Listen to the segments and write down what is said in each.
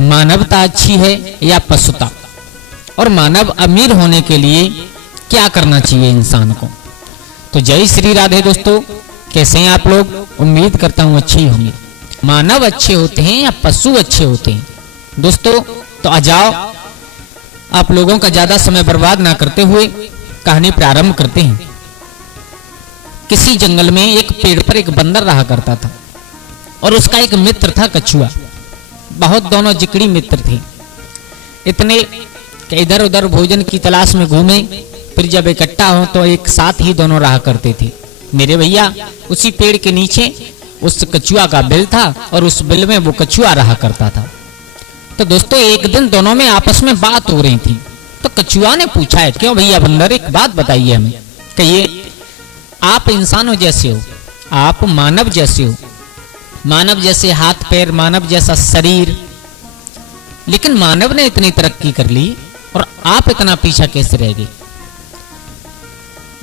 मानवता अच्छी है या पशुता, और मानव अमीर होने के लिए क्या करना चाहिए इंसान को। तो जय श्री राधे दोस्तों, कैसे हैं आप लोग? उम्मीद करता हूं अच्छे ही होंगे। मानव अच्छे होते हैं या पशु अच्छे होते हैं दोस्तों? तो आ जाओ, आप लोगों का ज्यादा समय बर्बाद ना करते हुए कहानी प्रारंभ करते हैं। किसी जंगल में एक पेड़ पर एक बंदर रहा करता था और उसका एक मित्र था कछुआ। बहुत दोनों जिकड़ी मित्र थे, इतने कि इधर उधर भोजन की तलाश में घूमे, फिर जब इकट्ठा हो तो एक साथ ही दोनों रहा करते थे। मेरे भैया, उसी पेड़ के नीचे उस कछुआ का बिल था और उस बिल में वो कछुआ रहा करता था। तो दोस्तों एक दिन दोनों में आपस में बात हो रही थी, तो कछुआ ने पूछा है, क्यों भैया बंदर, एक बात बताइए हमें, कहिए, आप इंसानों जैसे हो, आप मानव जैसे हो, मानव जैसे हाथ पैर, मानव जैसा शरीर, लेकिन मानव ने इतनी तरक्की कर ली और आप इतना पीछा कैसे रह गए?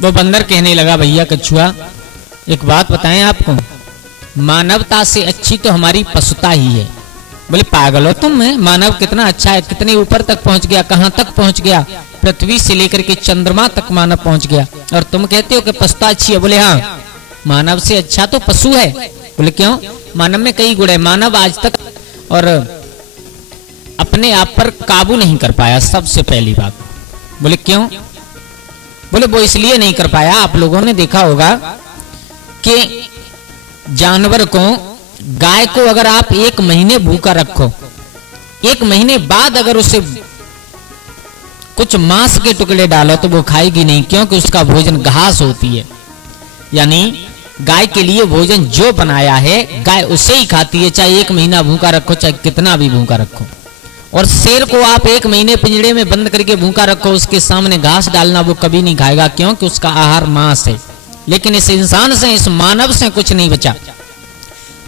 वो बंदर कहने लगा, भैया कछुआ, एक बात बताएं आपको, मानवता से अच्छी तो हमारी पशुता ही है। बोले पागल हो तुम? मानव कितना अच्छा है, कितने ऊपर तक पहुंच गया, कहां तक पहुंच गया, पृथ्वी से लेकर के चंद्रमा तक मानव पहुंच गया, और तुम कहते हो कि पशुता अच्छी है। बोले हाँ, मानव से अच्छा तो पशु है। बोले क्यों? मानव में कई गुण है, मानव आज तक और अपने आप पर काबू नहीं कर पाया, सबसे पहली बात। बोले क्यों? बोले वो इसलिए नहीं कर पाया, आप लोगों ने देखा होगा कि जानवर को, गाय को अगर आप 1 महीने भूखा रखो, 1 महीने बाद अगर उसे कुछ मांस के टुकड़े डालो तो वो खाएगी नहीं, क्योंकि उसका भोजन घास होती है। यानी गाय के लिए भोजन जो बनाया है गाय उसे ही खाती है, चाहे 1 महीना भूखा रखो, चाहे कितना भी भूखा रखो। और शेर को आप 1 महीने पिंजड़े में बंद करके भूखा रखो, उसके सामने घास डालना वो कभी नहीं खाएगा, क्योंकि उसका आहार मांस है। लेकिन इस इंसान से, इस मानव से कुछ नहीं बचा।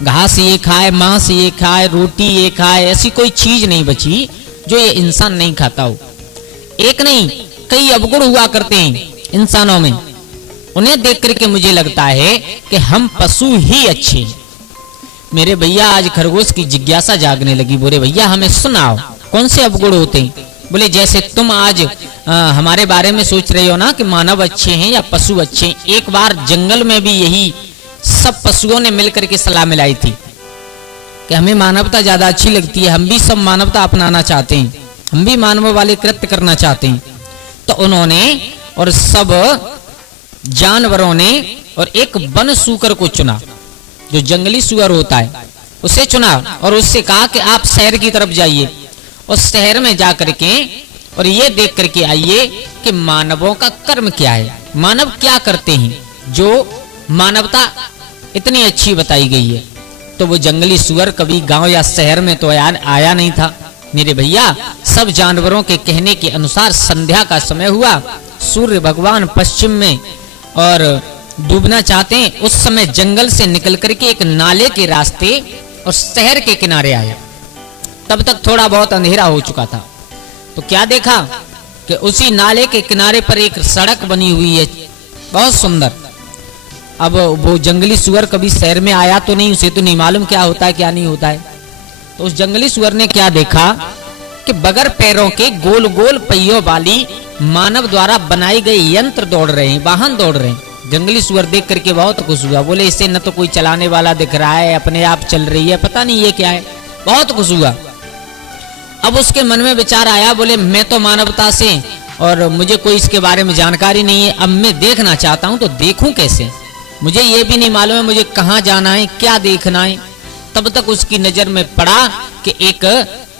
घास ये खाए, मांस ये खाए, रोटी ये खाए, ऐसी कोई चीज नहीं बची जो ये इंसान नहीं खाता हो। एक नहीं, कई अवगुण हुआ करते हैं इंसानों में। उन्हें देख करके मुझे लगता है कि हम पशु ही अच्छे हैं। मेरे भैया आज खरगोश की जिज्ञासा जागने लगी। बोले भैया हमें सुनाओ, कौन से अवगुण होते हैं? बोले जैसे तुम आज हमारे बारे में सोच रहे हो ना कि मानव अच्छे हैं या पशु अच्छे हैं। एक बार जंगल में भी यही सब पशुओं ने मिलकर के सलाह मिलाई थी कि हमें मानवता ज्यादा अच्छी लगती है, हम भी सब मानवता अपनाना चाहते हैं, हम भी मानव वाले कृत्य करना चाहते हैं। तो उन्होंने और सब जानवरों ने और एक वन सूकर को चुना, जो जंगली सुअर होता है उसे चुना, और उससे कहा कि आप शहर की तरफ जाइए और शहर में जा करके और ये देख करके आइए कि मानवों का कर्म क्या है, मानव क्या करते हैं जो मानवता इतनी अच्छी बताई गई है। तो वो जंगली सुअर कभी गांव या शहर में तो आया नहीं था। मेरे भैया, सब जानवरों के कहने के अनुसार संध्या का समय हुआ, सूर्य भगवान पश्चिम में और डूबना चाहते हैं। उस समय जंगल से निकल करके एक नाले के रास्ते और शहर के किनारे आया। तब तक थोड़ा बहुत अंधेरा हो चुका था। तो क्या देखा कि उसी नाले के किनारे पर एक सड़क बनी हुई है, बहुत सुंदर। अब वो जंगली सुअर कभी शहर में आया तो नहीं, उसे तो नहीं मालूम क्या होता है क्या नहीं होता है। तो उस जंगली सुअर ने क्या देखा कि बगैर पैरों के गोल गोल पहियों वाली मानव द्वारा बनाई गई यंत्र दौड़ रहे हैं, वाहन दौड़ रहे हैं। जंगली सुअर देख करके बहुत खुश हुआ। बोले इसे न तो कोई चलाने वाला दिख रहा है, अपने आप चल रही है, पता नहीं ये क्या है। बहुत खुश हुआ। अब उसके मन में विचार आया, बोले मैं तो मानवता से और मुझे कोई इसके बारे में जानकारी नहीं है, अब मैं देखना चाहता हूं तो देखूं कैसे, मुझे ये भी नहीं मालूम है मुझे कहां जाना है, क्या देखना है। तब तक उसकी नजर में पड़ा कि एक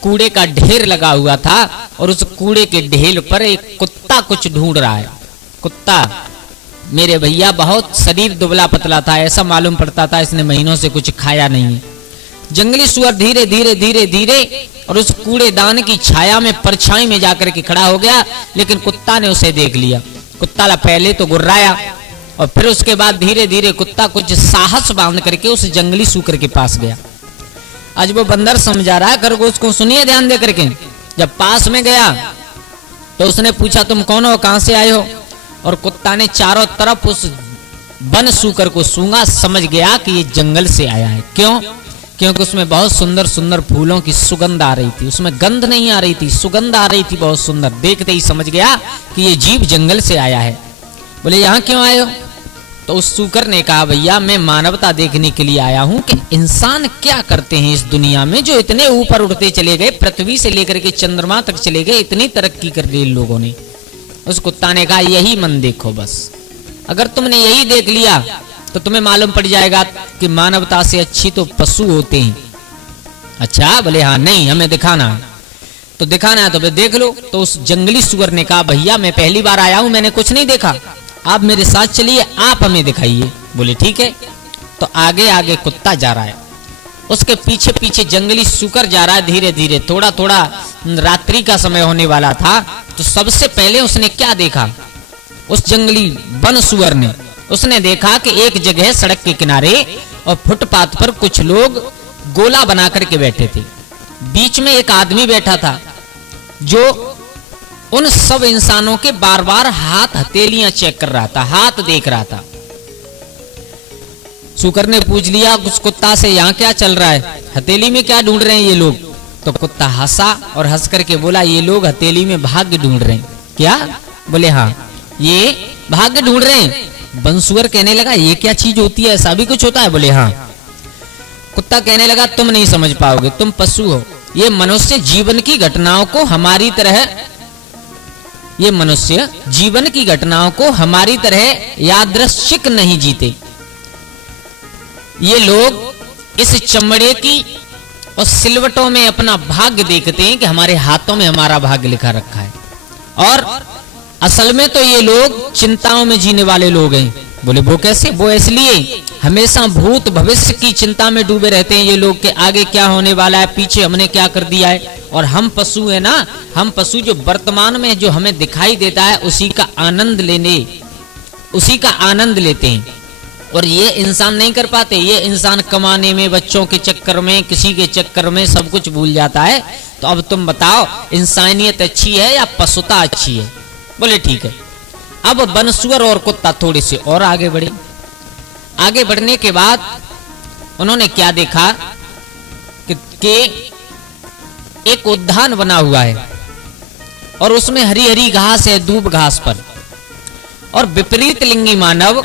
कूड़े का ढेर लगा हुआ था और उस कूड़े के ढेर पर एक कुत्ता कुछ ढूंढ रहा है। कुत्ता, मेरे भैया, बहुत शरीर दुबला पतला था, ऐसा मालूम पड़ता था इसने महीनों से कुछ खाया नहीं है। जंगली सुअर धीरे धीरे धीरे धीरे और उस कूड़ेदान की छाया में परछाई में जाकर के खड़ा हो गया, लेकिन कुत्ता ने उसे देख लिया। कुत्ता पहले तो गुर्राया और फिर उसके बाद धीरे धीरे कुत्ता कुछ साहस बांध करके उस जंगली सूकर के पास गया। आज वो बंदर समझा रहा है खरगोश को, सुनिए ध्यान दे करके। जब पास में गया तो उसने पूछा तुम कौन हो, कहां से आए हो? और कुत्ता ने चारों तरफ उस वन सूकर को सूंघा, समझ गया कि ये जंगल से आया है। क्यों? क्योंकि उसमें बहुत सुंदर सुंदर फूलों की सुगंध आ रही थी। उसमें गंध नहीं आ रही थी, सुगंध आ रही थी बहुत सुंदर। देखते ही समझ गया कि ये जीव जंगल से आया है। बोले यहाँ क्यों आए हो? तो उस सूकर ने कहा भैया मैं मानवता देखने के लिए आया हूं कि इंसान क्या करते हैं इस दुनिया में, जो इतने ऊपर उड़ते चले गए, पृथ्वी से लेकर के चंद्रमा तक चले गए, इतनी तरक्की कर ली इन लोगों ने। उस कुत्ता ने कहा यही मन देखो बस, अगर तुमने यही देख लिया तो तुम्हें मालूम पड़ जाएगा कि मानवता से अच्छी तो पशु होते हैं। अच्छा, बोले हाँ नहीं हमें दिखाना है। तो दिखाना है तो फिर देख लो। तो उस जंगली सुअर ने कहा भैया मैं पहली बार आया हूं, मैंने कुछ नहीं देखा, आप मेरे साथ चलिए, आप हमें दिखाइए। बोले ठीक है। तो आगे आगे कुत्ता जा रहा है, उसके पीछे पीछे जंगली सुकर जा रहा है धीरे धीरे। थोड़ा थोड़ा रात्रि का समय होने वाला था। तो सबसे पहले उसने क्या देखा, उस जंगली वन सुअर ने, उसने देखा कि एक जगह सड़क के किनारे और फुटपाथ पर कुछ लोग गोला बना करके बैठे थे। बीच में एक आदमी बैठा था जो उन सब इंसानों के बार बार हाथ हथेलियां चेक कर रहा था, हाथ देख रहा था। सुकर ने पूछ लिया उस कुत्ता से यहाँ क्या चल रहा है, हथेली में क्या ढूंढ रहे हैं ये लोग? तो कुत्ता हंसा और हंस करके बोला ये लोग हथेली में भाग्य ढूंढ रहे हैं। क्या? बोले हाँ ये भाग्य ढूंढ रहे हैं। बनसुअर कहने लगा ये क्या चीज होती है, ऐसा भी कुछ होता है? बोले हाँ। कुत्ता कहने लगा तुम नहीं समझ पाओगे, तुम पशु हो। ये मनुष्य जीवन की घटनाओं को हमारी तरह, ये मनुष्य जीवन की घटनाओं को हमारी तरह यादृच्छिक नहीं जीते। ये लोग इस चमड़े की और सिलवटों में अपना भाग्य देखते हैं कि हमारे हाथों में हमारा भाग्य लिखा रखा है, और असल में तो ये लोग चिंताओं में जीने वाले लोग हैं। बोले वो कैसे? वो इसलिए हमेशा भूत भविष्य की चिंता में डूबे रहते हैं ये लोग के आगे क्या होने वाला है, पीछे हमने क्या कर दिया है। और हम पशु है ना, हम पशु जो वर्तमान में जो हमें दिखाई देता है उसी का आनंद लेते हैं। और ये इंसान नहीं कर पाते। ये इंसान कमाने में, बच्चों के चक्कर में, किसी के चक्कर में सब कुछ भूल जाता है। तो अब तुम बताओ इंसानियत अच्छी है या पशुता अच्छी है? बोले ठीक है। अब बनसुअर और कुत्ता थोड़े से और आगे बढ़े। आगे बढ़ने के बाद उन्होंने क्या देखा कि एक उद्यान बना हुआ है और उसमें हरी हरी घास है, दूब घास पर। और विपरीत लिंगी मानव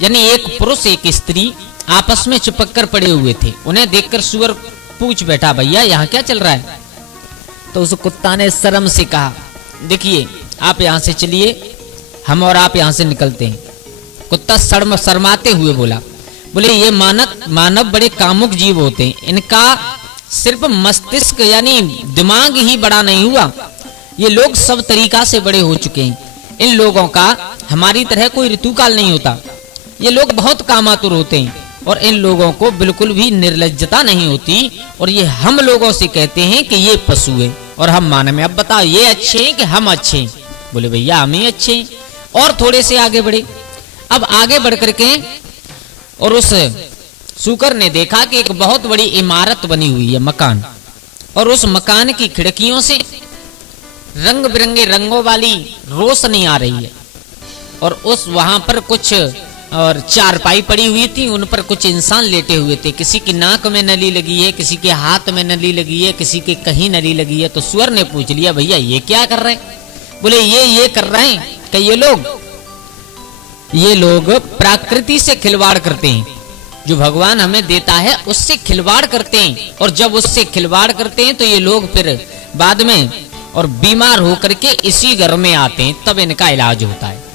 यानी एक पुरुष एक स्त्री आपस में चिपक कर पड़े हुए थे। उन्हें देखकर सुअर पूछ बैठा भैया यहाँ क्या चल रहा है? तो उस कुत्ता ने शर्म से कहा देखिए आप यहां से चलिए, हम और आप यहां से निकलते हैं। कुत्ता शर्माते हुए बोला, बोले ये मानव बड़े कामुक जीव होते हैं, इनका सिर्फ मस्तिष्क यानी दिमाग ही बड़ा नहीं हुआ, ये लोग सब तरीका से बड़े हो चुके हैं। इन लोगों का हमारी तरह कोई ऋतुकाल नहीं होता, ये लोग बहुत कामातुर होते हैं और इन लोगों को बिल्कुल भी निर्लज्जता नहीं होती। और ये हम लोगों से कहते हैं कि ये पशु है और हम मानव में। अब बताओ ये अच्छे हैं कि हम अच्छे हैं? बोले भैया हम ही अच्छे हैं। और थोड़े से आगे बढ़े। अब आगे बढ़ करके और उस सूकर ने देखा कि एक बहुत बड़ी इमारत बनी हुई है, मकान, और उस मकान की खिड़कियों से रंग बिरंगे रंगों वाली रोशनी आ रही है। और उस वहां पर कुछ और चारपाई पड़ी हुई थी, उन पर कुछ इंसान लेटे हुए थे। किसी की नाक में नली लगी है, किसी के हाथ में नली लगी है, किसी के कहीं नली लगी है। तो सुअर ने पूछ लिया भैया ये क्या कर रहे हैं? बोले ये कर रहे हैं कि ये लोग प्रकृति से खिलवाड़ करते हैं, जो भगवान हमें देता है उससे खिलवाड़ करते हैं। और जब उससे खिलवाड़ करते हैं तो ये लोग फिर बाद में और बीमार होकर के इसी घर में आते हैं, तब इनका इलाज होता है।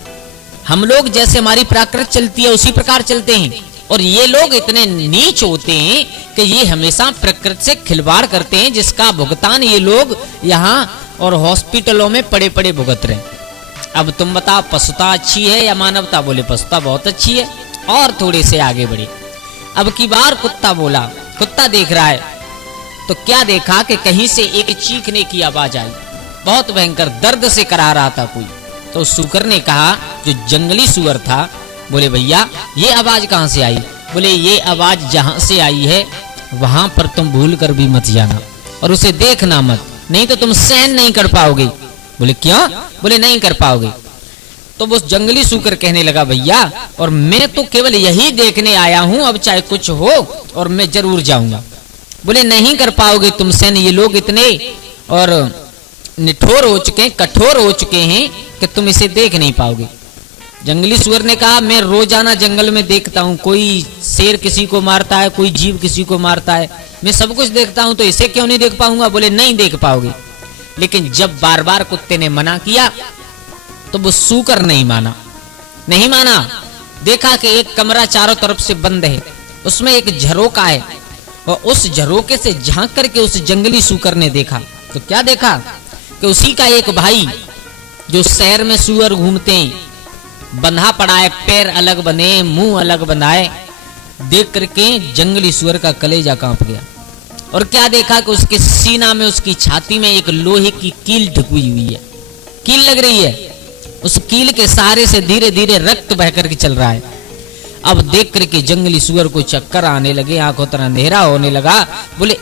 हम लोग जैसे हमारी प्रकृति चलती है उसी प्रकार चलते हैं, और ये लोग इतने नीच होते हैं कि ये हमेशा प्रकृति से खिलवाड़ करते हैं, जिसका भुगतान ये लोग यहाँ और हॉस्पिटलों में पड़े पड़े भुगत रहे। अब तुम बताओ पशुता अच्छी है या मानवता? बोले पशुता बहुत अच्छी है। और थोड़े से आगे बढ़े। अब की बार कुत्ता बोला, कुत्ता देख रहा है तो क्या देखा कि कहीं से एक चीखने की आवाज आई, बहुत भयंकर दर्द से करा रहा था कोई। तो सूकर ने कहा, जो जंगली सुअर था, बोले भैया ये आवाज कहां से आई? बोले ये आवाज जहां से आई है वहां पर तुम भूल कर भी मत जाना और उसे देखना मत, नहीं तो तुम सहन नहीं कर पाओगे। बोले क्यों? बोले नहीं कर पाओगे। तो वो जंगली सूकर कहने लगा भैया और मैं तो केवल यही देखने आया हूं, अब चाहे कुछ हो और मैं जरूर जाऊंगा। बोले नहीं कर पाओगे तुम सेन, ये लोग इतने और निठोर हो चुके हैं, कठोर हो चुके हैं कि तुम इसे देख नहीं पाओगे। जंगली सुअर ने कहा मैं रोजाना जंगल में देखता हूँ, कोई शेर किसी को मारता है, कोई जीव किसी को मारता है, मैं सब कुछ देखता हूँ, तो इसे क्यों नहीं देख पाऊंगा? बोले नहीं देख पाओगे। लेकिन जब बार बार कुत्ते ने मना किया तो वो सूकर नहीं माना। देखा कि एक कमरा चारों तरफ से बंद है, उसमें एक झरोका है, और उस झरोके से झांक करके उस जंगली सूकर ने देखा तो क्या देखा कि उसी का एक भाई जो शहर में सूअर घूमते हैं, बंधा पड़ा है, पैर अलग बने, मुंह अलग बनाए, देख करके जंगली सूअर का कलेजा कांप गया। और क्या देखा कि उसके सीना में, उसकी छाती में एक लोहे की कील ढुकी हुई है, कील लग रही है। उस कील के सहारे से धीरे धीरे रक्त बह करके चल रहा है। अब देख करके जंगली सूअर को चक्कर आने लगे, आंखों तरह अंधेरा होने लगा। बोले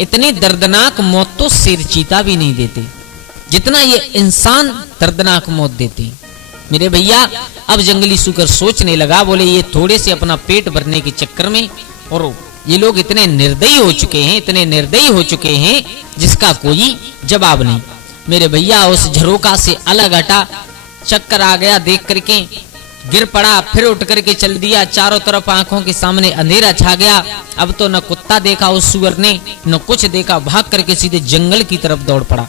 इतनी दर्दनाक मौत तो शेर चीता भी नहीं देते जितना ये इंसान दर्दनाक मौत देते। मेरे भैया अब जंगली सूकर सोचने लगा, बोले ये थोड़े से अपना पेट भरने के चक्कर में, और ये लोग इतने निर्दयी हो चुके हैं जिसका कोई जवाब नहीं। मेरे भैया उस झरोका से अलग हटा, चक्कर आ गया, देख करके गिर पड़ा, फिर उठ करके चल दिया। चारों तरफ आंखों के सामने अंधेरा छा गया। अब तो न कुत्ता देखा उस सूअर ने, न कुछ देखा, भाग करके सीधे जंगल की तरफ दौड़ पड़ा।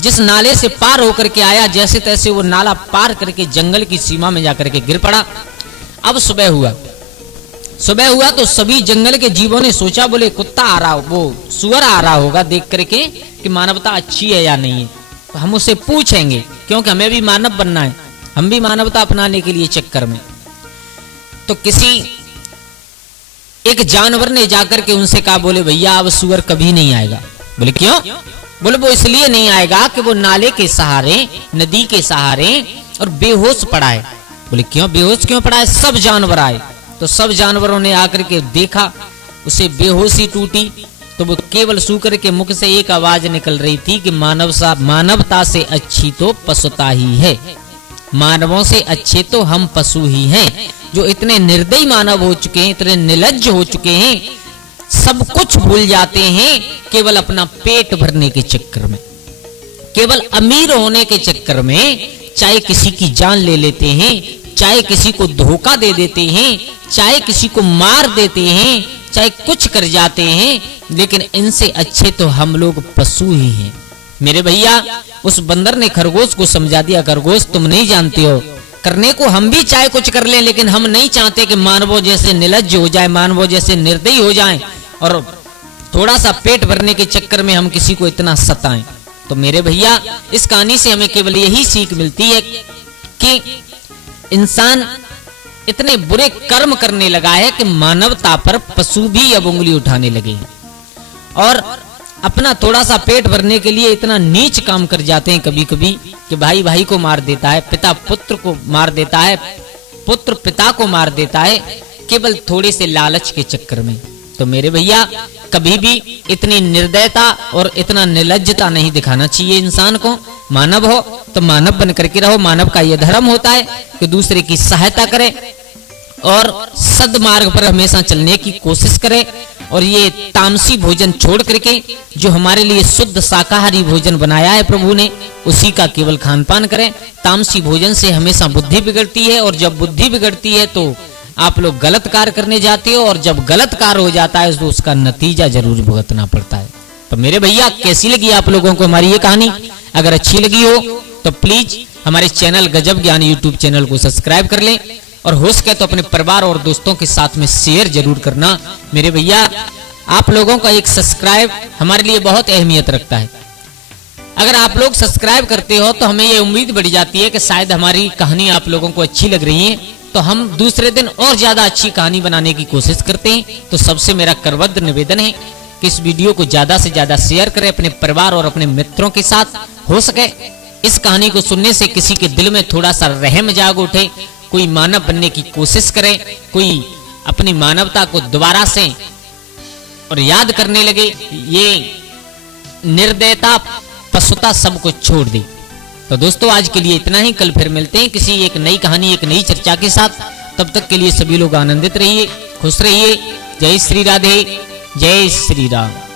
जिस नाले से पार होकर के आया, जैसे तैसे वो नाला पार करके जंगल की सीमा में जाकर के गिर पड़ा। अब सुबह हुआ तो सभी जंगल के जीवों ने सोचा, बोले कुत्ता आ रहा, वो सूअर आ रहा होगा देख करके कि मानवता अच्छी है या नहीं है, तो हम उससे पूछेंगे, क्योंकि हमें भी मानव बनना है, हम भी मानवता अपनाने के लिए चक्कर में। तो किसी एक जानवर ने जाकर के उनसे कहा, बोले भैया अब सूअर कभी नहीं आएगा। बोले क्यों? बोले वो इसलिए नहीं आएगा कि वो नाले के सहारे, नदी के सहारे और बेहोश पड़ा है। बोले क्यों बेहोश क्यों पड़ा है? सब जानवर आए तो सब जानवरों ने आकर के देखा, उसे बेहोशी टूटी तो वो केवल सूकर के मुख से एक आवाज निकल रही थी कि मानवता से अच्छी तो पशुता ही है, मानवों से अच्छे तो हम पशु ही हैं। जो इतने निर्दयी मानव हो चुके हैं, इतने निर्लज्ज हो चुके हैं, सब कुछ भूल जाते हैं केवल अपना पेट भरने के चक्कर में, केवल अमीर होने के चक्कर में चाहे किसी की जान ले लेते हैं, चाहे किसी को धोखा दे देते हैं, चाहे किसी को मार देते हैं, चाहे कुछ कर जाते हैं, लेकिन इनसे अच्छे तो हम लोग पशु ही हैं। मेरे भैया उस बंदर ने खरगोश को समझा दिया, खरगोश तुम नहीं जानते हो, करने को हम भी चाहे कुछ कर लें, लेकिन हम नहीं चाहते कि मानवों जैसे निर्लज्ज हो जाए, मानवों जैसे निर्दयी हो जाएं और थोड़ा सा पेट भरने के चक्कर में हम किसी को इतना सताएं। तो मेरे भैया इस कहानी से हमें केवल यही सीख मिलती है कि इंसान इतने बुरे कर्म करने लगा है कि मानवता पर पशु भी अब उंगली उठाने लगे हैं और अपना थोड़ा सा पेट भरने के लिए इतना नीच काम कर जाते हैं कभी कभी कि भाई भाई को मार देता है, पिता पुत्र को मार देता है, पुत्र पिता को मार देता है, केवल थोड़े से लालच के चक्कर में। तो मेरे भैया कभी भी इतनी निर्दयता और इतना निर्लज्जता नहीं दिखाना चाहिए इंसान को। मानव हो तो मानव बन करके रहो। मानव का यह धर्म होता है कि दूसरे की सहायता करे और सद्मार्ग पर हमेशा चलने की कोशिश करे, और ये तामसी भोजन छोड़ करके जो हमारे लिए शुद्ध शाकाहारी भोजन बनाया है प्रभु ने, उसी का केवल खान पान करें। तामसी भोजन से हमेशा बुद्धि बिगड़ती है, और जब बुद्धि बिगड़ती है तो आप लोग गलत कार्य करने जाते हो, और जब गलत कार्य हो जाता है तो उसका नतीजा जरूर भुगतना पड़ता है। तो मेरे भैया कैसी लगी आप लोगों को हमारी ये कहानी? अगर अच्छी लगी हो तो प्लीज हमारे चैनल गजब ज्ञान यूट्यूब चैनल को सब्सक्राइब कर लें, और हो सके तो अपने परिवार और दोस्तों के साथ में शेयर जरूर करना। मेरे भैया आप लोगों का एक सब्सक्राइब हमारे लिए बहुत अहमियत रखता है। अगर आप लोग सब्सक्राइब करते हो तो हमें ये उम्मीद बढ़ जाती है कि शायद हमारी कहानी आप लोगों को अच्छी लग रही है, तो हम दूसरे दिन और ज्यादा अच्छी कहानी बनाने की कोशिश करते हैं। तो सबसे मेरा करबद्ध निवेदन है कि इस वीडियो को ज्यादा से ज्यादा शेयर करें अपने परिवार और अपने मित्रों के साथ। हो सके इस कहानी को सुनने से किसी के दिल में थोड़ा सा रहम जाग उठे, कोई मानव बनने की कोशिश करे, कोई अपनी मानवता को दोबारा से और याद करने लगे, ये निर्दयता पशुता सब कुछ छोड़ दे। तो दोस्तों आज के लिए इतना ही, कल फिर मिलते हैं किसी एक नई कहानी एक नई चर्चा के साथ। तब तक के लिए सभी लोग आनंदित रहिए, खुश रहिए। जय श्री राधे, जय श्री राम।